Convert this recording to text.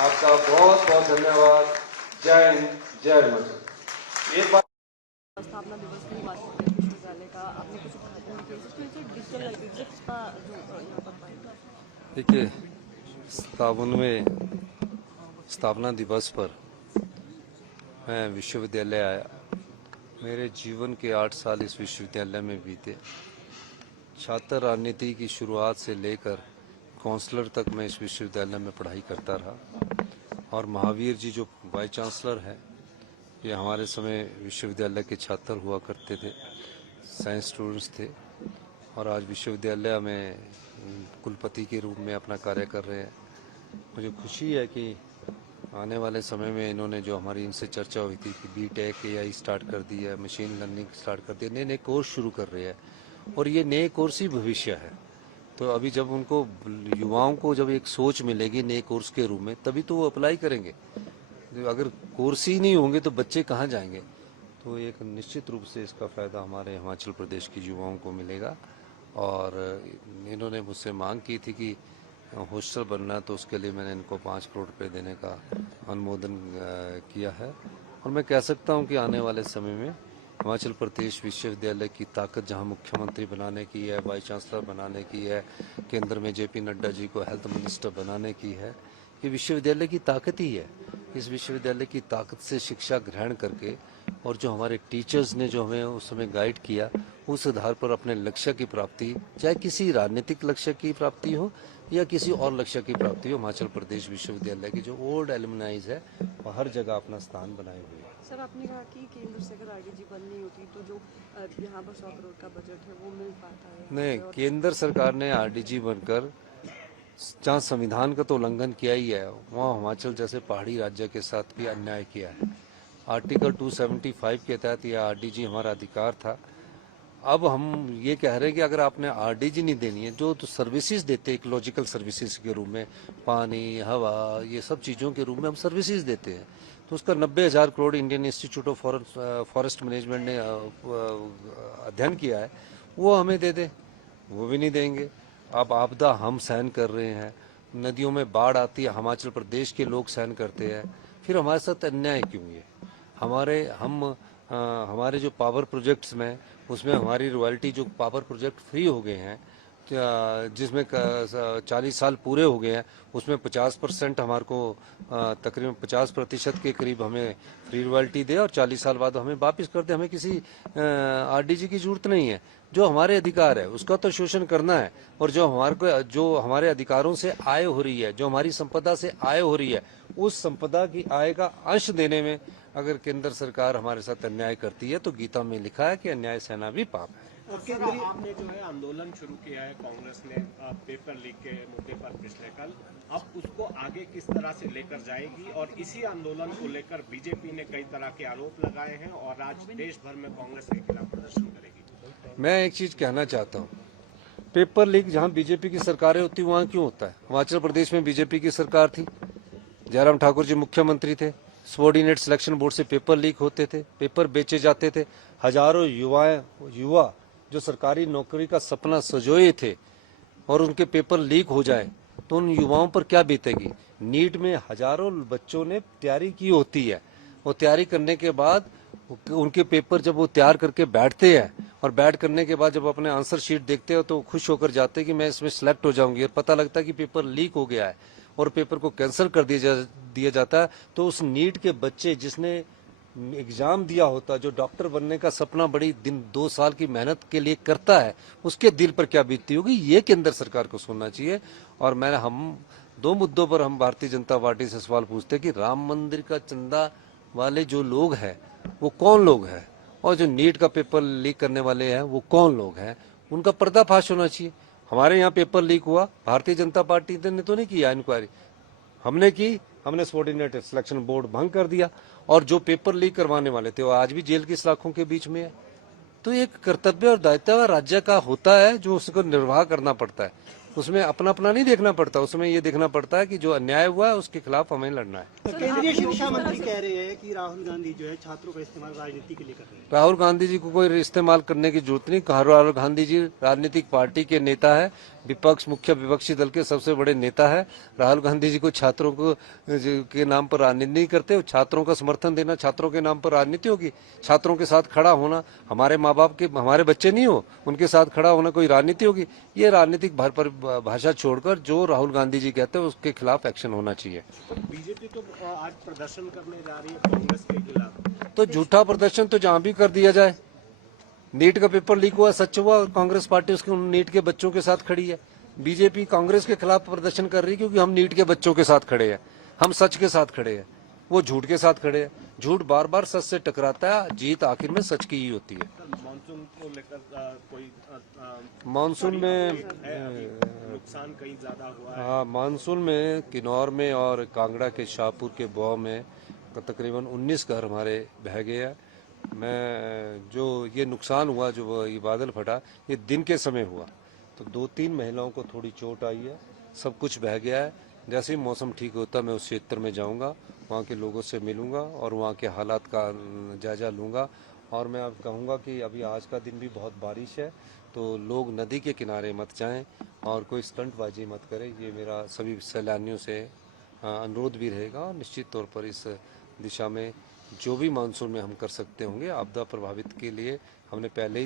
आपका बहुत बहुत धन्यवाद। जय हिंद, जय हिमाचल। एक बात स्थापना दिवस की बात करते हैं विश्वविद्यालय का, आपने कुछ उद्घाटन भी किया जिसकी वजह से डिजिटल लाइब्रेरी का जो यहाँ पर पाएगा। देखिए, स्थापना दिवस पर मैं विश्वविद्यालय आया। मेरे जीवन के 8 साल इस विश्वविद्यालय में बीते। छात्र राजनीति की शुरुआत से लेकर काउंसलर तक मैं इस विश्वविद्यालय में पढ़ाई करता रहा। और महावीर जी जो वाइस चांसलर हैं, ये हमारे समय विश्वविद्यालय के छात्र हुआ करते थे, साइंस स्टूडेंट्स थे, और आज विश्वविद्यालय में कुलपति के रूप में अपना कार्य कर रहे हैं। मुझे खुशी है कि आने वाले समय में इन्होंने जो हमारी इनसे चर्चा हुई थी कि बीटेक AI स्टार्ट कर दी है, मशीन लर्निंग स्टार्ट कर दी है, नए नए कोर्स शुरू कर रहे हैं, और ये नए कोर्स ही भविष्य है। तो अभी जब उनको युवाओं को जब एक सोच मिलेगी नए कोर्स के रूप में, तभी तो वो अप्लाई करेंगे। अगर कोर्स ही नहीं होंगे तो बच्चे कहाँ जाएंगे। तो एक निश्चित रूप से इसका फ़ायदा हमारे हिमाचल प्रदेश के युवाओं को मिलेगा। और इन्होंने मुझसे मांग की थी कि हॉस्टल बनना है, तो उसके लिए मैंने इनको 5 करोड़ रुपए देने का अनुमोदन किया है। और मैं कह सकता हूं कि आने वाले समय में हिमाचल प्रदेश विश्वविद्यालय की ताकत जहां मुख्यमंत्री बनाने की है, वाइस चांसलर बनाने की है, केंद्र में JP नड्डा जी को हेल्थ मिनिस्टर बनाने की है, ये विश्वविद्यालय की ताकत ही है। इस विश्वविद्यालय की ताकत से शिक्षा ग्रहण करके, और जो हमारे टीचर्स ने जो हमें उस समय गाइड किया, उस आधार पर अपने लक्ष्य की प्राप्ति, चाहे किसी राजनीतिक लक्ष्य की प्राप्ति हो या किसी और लक्ष्य की प्राप्ति हो, हिमाचल प्रदेश विश्वविद्यालय की जो ओल्ड एलुमनाइज है वो हर जगह अपना स्थान बनाए हुए है। सर, आपने कहा कि केंद्र से अगर RDG बननी होती तो जो यहाँ पर 100 करोड़ का बजट है वो मिल पाता है। नहीं, केंद्र सरकार ने RDG बनकर जहाँ संविधान का तो उल्लंघन किया ही है, वहाँ हिमाचल जैसे पहाड़ी राज्य के साथ भी अन्याय किया है। आर्टिकल 275 के तहत यह RDG हमारा अधिकार था। अब हम ये कह रहे हैं कि अगर आपने RDG नहीं देनी है, जो तो सर्विसेज देते हैं इकोलॉजिकल सर्विसेज के रूप में, पानी, हवा, ये सब चीज़ों के रूप में हम सर्विसेज देते हैं, तो उसका 90,000 crore Indian institute of forest management ने अध्ययन किया है, वो हमें दे दे। वो भी नहीं देंगे। अब आपदा हम सहन कर रहे हैं, नदियों में बाढ़ आती है, हिमाचल प्रदेश के लोग सहन करते हैं, फिर हमारे साथ अन्याय क्यों है। हमारे जो पावर प्रोजेक्ट्स में, उसमें हमारी रॉयल्टी जो पावर प्रोजेक्ट फ्री हो गए हैं, जिसमें 40 साल पूरे हो गए हैं, उसमें 50% हमारे को तकरीबन 50% के करीब हमें फ्री रॉयल्टी दे, और 40 साल बाद हमें वापस कर दे। हमें किसी RDG की जरूरत नहीं है। जो हमारे अधिकार है उसका तो शोषण करना है, और जो हमारे अधिकारों से आय हो रही है, जो हमारी संपदा से आय हो रही है, उस संपदा की आय का अंश देने में अगर केंद्र सरकार हमारे साथ अन्याय करती है, तो गीता में लिखा है कि अन्याय सहना भी पाप है। सर, आपने जो है आंदोलन शुरू किया है कांग्रेस ने पेपर लीक के मुद्दे पर पिछले कल, अब उसको आगे किस तरह से लेकर जाएगी, और इसी आंदोलन को लेकर बीजेपी ने कई तरह के आरोप लगाए हैं और आज देश भर में कांग्रेस के खिलाफ प्रदर्शन करेगी। मैं एक चीज कहना चाहता हूँ, पेपर लीक जहाँ बीजेपी की सरकारें होती वहाँ क्यों होता है। हिमाचल प्रदेश में बीजेपी की सरकार थी, जयराम ठाकुर जी मुख्यमंत्री थे, सबॉर्डिनेट सिलेक्शन बोर्ड से पेपर लीक होते थे, पेपर बेचे जाते थे, हजारों युवा जो सरकारी नौकरी का सपना सजोए थे और उनके पेपर लीक हो जाए तो उन युवाओं पर क्या बीतेगी। नीट में हजारों बच्चों ने तैयारी की होती है, वो तैयारी करने के बाद उनके पेपर जब वो तैयार करके बैठते हैं, और बैठ करने के बाद जब अपने आंसर शीट देखते हो तो खुश होकर जाते हैं कि मैं इसमें सिलेक्ट हो जाऊंगी, और पता लगता है कि पेपर लीक हो गया है और पेपर को कैंसिल कर दिया जाता है। तो उस नीट के बच्चे जिसने एग्जाम दिया होता, जो डॉक्टर बनने का सपना बड़ी 2 साल की मेहनत के लिए करता है, उसके दिल पर क्या बीतती होगी, ये केंद्र सरकार को सुनना चाहिए। और हम 2 मुद्दों पर हम भारतीय जनता पार्टी से सवाल पूछते हैं कि राम मंदिर का चंदा वाले जो लोग हैं वो कौन लोग हैं, और जो नीट का पेपर लीक करने वाले हैं वो कौन लोग हैं, उनका पर्दाफाश होना चाहिए। हमारे यहाँ पेपर लीक हुआ, भारतीय जनता पार्टी ने तो नहीं किया इंक्वायरी, हमने सबॉर्डिनेट सिलेक्शन बोर्ड भंग कर दिया, और जो पेपर लीक करवाने वाले थे वो आज भी जेल की सलाखों के बीच में है। तो एक कर्तव्य और दायित्व राज्य का होता है जो उसको निर्वाह करना पड़ता है। उसमें अपना अपना नहीं देखना पड़ता, उसमें ये देखना पड़ता है कि जो अन्याय हुआ है उसके खिलाफ हमें लड़ना है। केंद्रीय शिक्षा मंत्री कह रहे हैं कि राहुल गांधी जो है छात्रों का इस्तेमाल राजनीति के लिए कर रहे हैं। राहुल गांधी जी को कोई इस्तेमाल करने की जरूरत नहीं। राहुल गांधी जी राजनीतिक पार्टी के नेता है, विपक्ष मुख्य विपक्षी दल के सबसे बड़े नेता है। राहुल गांधी जी को छात्रों को के नाम पर राजनीति नहीं करते। छात्रों का समर्थन देना छात्रों के नाम पर राजनीति होगी। छात्रों के साथ खड़ा होना, हमारे माँ बाप के हमारे बच्चे नहीं हो उनके साथ खड़ा होना कोई राजनीति होगी? ये राजनीतिक भाषा छोड़कर जो राहुल गांधी जी कहते हैं उसके खिलाफ एक्शन होना चाहिए। बीजेपी तो आज प्रदर्शन करने जा रही है कांग्रेस के खिलाफ। तो झूठा प्रदर्शन तो जहां भी कर दिया जाए। नीट का पेपर लीक हुआ, सच हुआ, कांग्रेस पार्टी उसके नीट के बच्चों के साथ खड़ी है। बीजेपी कांग्रेस के खिलाफ प्रदर्शन कर रही है क्योंकि हम नीट के बच्चों के साथ खड़े हैं, हम सच के साथ खड़े हैं, वो झूठ के साथ खड़े हैं। झूठ बार बार सच से टकराता है, जीत आखिर में सच की ही होती है। मानसून को लेकर कोई मानसून में नुकसान कहीं ज्यादा हुआ है। हाँ, मानसून में किन्नौर में और कांगड़ा के शाहपुर के बौ में तकरीबन 19 घर हमारे बह गए हैं। मैं जो ये नुकसान हुआ, जो ये बादल फटा, ये दिन के समय हुआ, तो 2-3 महिलाओं को थोड़ी चोट आई है। सब कुछ बह गया है। जैसे ही मौसम ठीक होता मैं उस क्षेत्र में जाऊंगा, वहाँ के लोगों से मिलूंगा और वहाँ के हालात का जायजा लूंगा। और मैं अब कहूँगा कि अभी आज का दिन भी बहुत बारिश है, तो लोग नदी के किनारे मत जाएं और कोई स्टंटबाजी मत करें। ये मेरा सभी सैलानियों से अनुरोध भी रहेगा। और निश्चित तौर पर इस दिशा में जो भी मानसून में हम कर सकते होंगे आपदा प्रभावित के लिए, हमने पहले ही